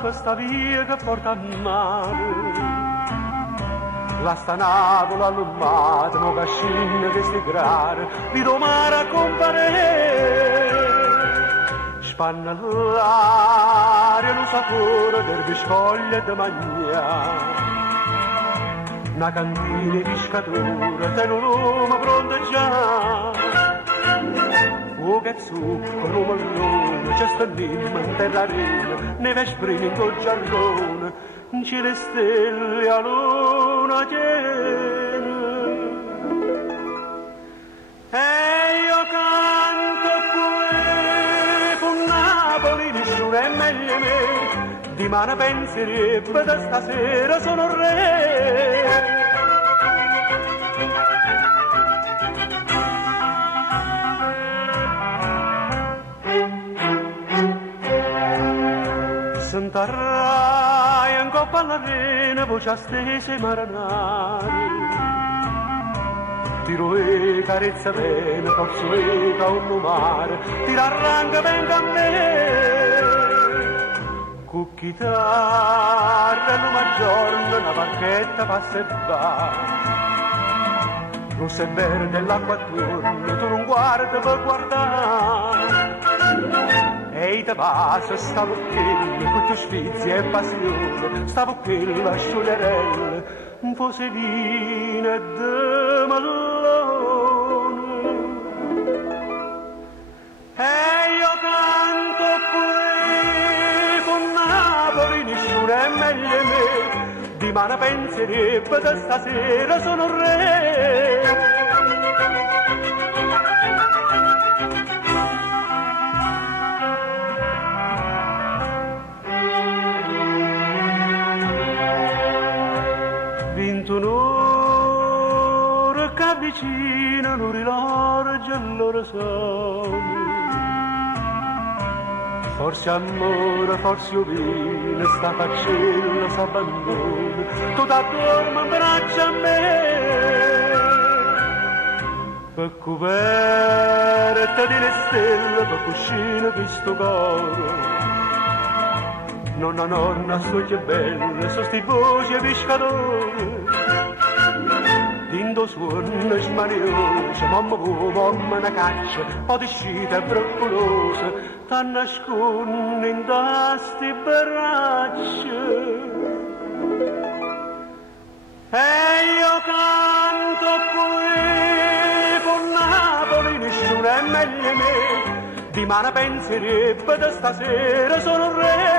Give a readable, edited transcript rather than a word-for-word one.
questa via che porta a mare. La stanavola all'ummata, mo cascina che si grare, vedo mare a compare. Spanna l'aria, lo sapore del biscoglio e di mangiare. Una cantina di pescatura, te un uomo pronto già. Oh che zucchero, mallone, c'è sta nimma in terra arena, neve spremi in col giarrone, c'è le stelle a luna piena. E io canto qui, con Napoli nessuno è meglio me, di mano penserebbe da stasera sono re. Sentarrai in coppa all'arena, voce stese maranare. Tiro e carezza bene, forse e ca un mare, tira arranca venga a me. Cu chitarra e una giorno, una barchetta passa e va. Rossa e verde l'acqua attorno, tu non guardi per guardare. Ehi te passa, stavo qui, con tu sfizi e passione, stavo qui, la scioglierella, un po' sedina de mallone. E io canto qui, con Napoli nessuno è meglio me, di mano penserebbe da stasera sono re. Un'ora che avvicina, non rilarge loro sono. Forse amore, forse io vino, sta faccella s'abbandona, tu t'addorma in braccio a me. Per coperte di le stelle, per cuscine di sto cuore. Nonna, nonna, sto che belle, so sti voci e pescatori. Dindo suona smaniosa, mamma vuoi, mamma una caccia, po' di scita broccolosa, t'ha nasconde in sti braccia. E io canto qui, con Napoli nessuno è meglio me, di mano penserebbe da stasera sono re.